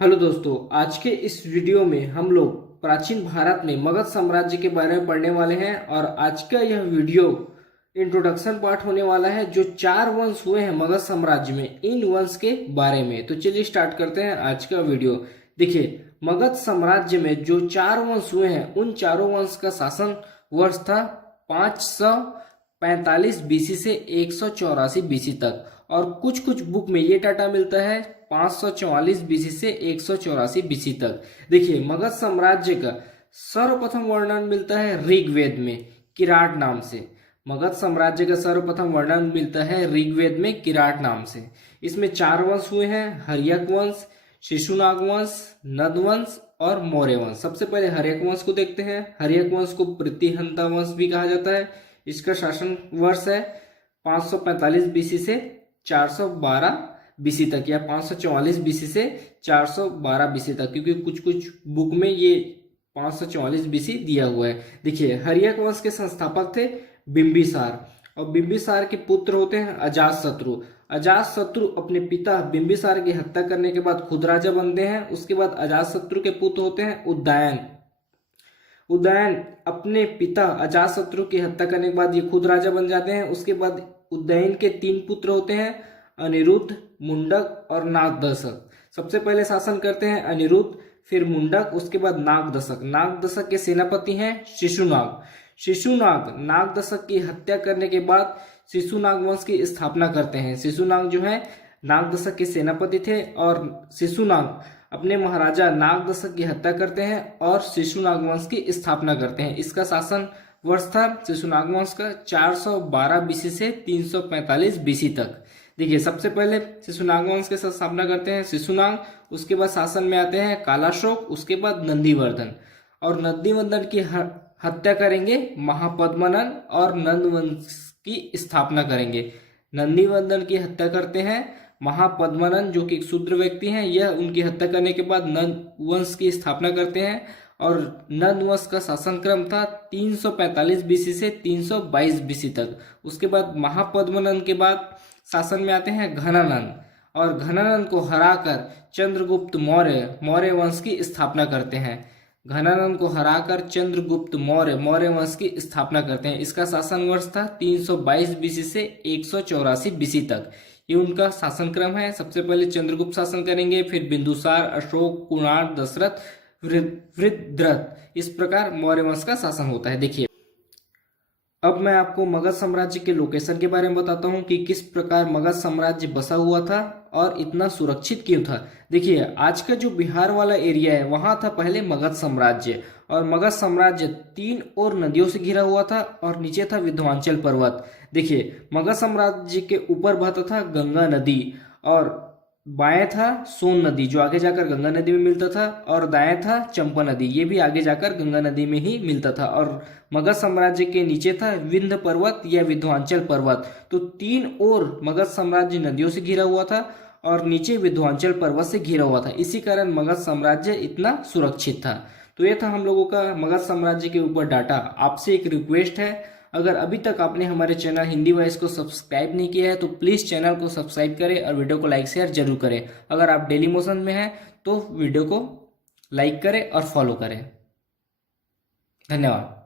Hello दोस्तों, आज के इस वीडियो में हम लोग प्राचीन भारत में मगध साम्राज्य के बारे में पढ़ने वाले हैं। और आज का यह वीडियो इंट्रोडक्शन पार्ट होने वाला है। जो 4 वंश हुए हैं मगध साम्राज्य में, इन वंश के बारे में। तो चलिए स्टार्ट करते हैं आज का वीडियो। देखिए, मगध साम्राज्य में जो 4 वंश हुए हैं, उन चारों वंश का शासन वर्ष था 545 बीसी से 184 बीसी तक। और कुछ कुछ बुक में ये डाटा मिलता है 544 बीसी से 184 बीसी तक। देखिए, मगध साम्राज्य का सर्वप्रथम वर्णन मिलता है ऋग्वेद में किराट नाम से। मगध साम्राज्य का सर्वप्रथम वर्णन मिलता है ऋग्वेद में किराट नाम से। इसमें 4 वंश हुए हैं, हर्यक वंश, शिशुनाग वंश, नंद वंश और मौर्य वंश। सबसे पहले हर्यक वंश को देखते हैं। हर्यक वंश को प्रतिहंता वंश भी कहा जाता है। इसका शासन वर्ष है 545 बीसी से 412 बीसी तक, या 544 बीसी से 412 बीसी तक, क्योंकि कुछ कुछ बुक में ये 544 बीसी दिया हुआ है। देखिए, हर्यक वंश के संस्थापक थे बिंबिसार, और बिंबिसार के पुत्र होते हैं अजातशत्रु। अजातशत्रु अपने पिता बिंबिसार की हत्या करने के बाद खुद राजा बनते हैं। उसके बाद अजातशत्रु के पुत्र होते हैं उदयन। उदयन अपने पिता अजातशत्रु की हत्या करने के बाद ये खुद राजा बन जाते हैं। उसके बाद उदयन के 3 पुत्र होते हैं, अनिरुद्ध, मुंडक और नागदशक। सबसे पहले शासन करते हैं अनिरुद्ध, फिर मुंडक, उसके बाद नागदशक। नागदशक के सेनापति हैं शिशुनाग। शिशुनाग नागदशक की हत्या करने के बाद शिशुनाग वंश की स्थापना करते हैं। शिशुनाग जो है नागदशक के सेनापति थे, और शिशुनाग अपने महाराजा नागदशक की हत्या करते हैं और शिशुनाग वंश की स्थापना करते हैं। इसका शासन वर्ष था शिशुनाग वंश का 412 बीसी से 345 बीसी तक। देखिए, सबसे पहले शिशुनाग वंश के साथ स्थापना करते हैं शिशुनाग। उसके बाद शासन में आते हैं कालाशोक, उसके बाद नंदीवर्धन। और नंदीवर्धन की हत्या करेंगे महापद्मनन, और नंद वंश की स्थापना करेंगे। नंदीवर्धन की हत्या करते हैं महापद्मनन, जो कि एक शूद्र व्यक्ति हैं। यह उनकी हत्या करने के बाद नंद वंश की स्थापना करते हैं। और नंद वंश का शासन क्रम था 345 बीसी से 322 बीसी तक। उसके बाद महापद्मनन के बाद शासन में आते हैं घनानंद, और घनानंद को हराकर चंद्रगुप्त मौर्य वंश की स्थापना करते हैं। घनानंद को हराकर चंद्रगुप्त मौर्य वंश की स्थापना करते हैं। इसका शासन वर्ष था 322 बीसी से 184 बीसी तक। ये उनका शासन क्रम है। सबसे पहले चंद्रगुप्त शासन करेंगे, फिर बिंदुसार, अशोक, कुणार, दशरथ, वृद्धरथ। इस प्रकार मौर्य वंश का शासन होता है। देखिए, अब मैं आपको मगध साम्राज्य के लोकेशन के बारे में बताता हूँ कि किस प्रकार मगध साम्राज्य बसा हुआ था और इतना सुरक्षित क्यों था। देखिए, आज का जो बिहार वाला एरिया है, वहां था पहले मगध साम्राज्य। और मगध साम्राज्य 3 और नदियों से घिरा हुआ था, और नीचे था विंध्याचल पर्वत। देखिए, मगध साम्राज्य के ऊपर बहता था गंगा नदी, और बाएं था सोन नदी, जो आगे जाकर गंगा नदी में मिलता था, और दाएं था चंपा नदी, ये भी आगे जाकर गंगा नदी में ही मिलता था। और मगध साम्राज्य के नीचे था विंध्य पर्वत या विंध्याचल पर्वत। तो 3 और मगध साम्राज्य नदियों से घिरा हुआ था, और नीचे विंध्याचल पर्वत से घिरा हुआ था। इसी कारण मगध साम्राज्य इतना सुरक्षित था। तो यह था हम लोगों का मगध साम्राज्य के ऊपर डाटा। आपसे एक रिक्वेस्ट है, अगर अभी तक आपने हमारे चैनल हिंदी वॉइस को सब्सक्राइब नहीं किया है तो प्लीज़ चैनल को सब्सक्राइब करें, और वीडियो को लाइक शेयर जरूर करें। अगर आप डेली मोशन में हैं तो वीडियो को लाइक करें और फॉलो करें। धन्यवाद।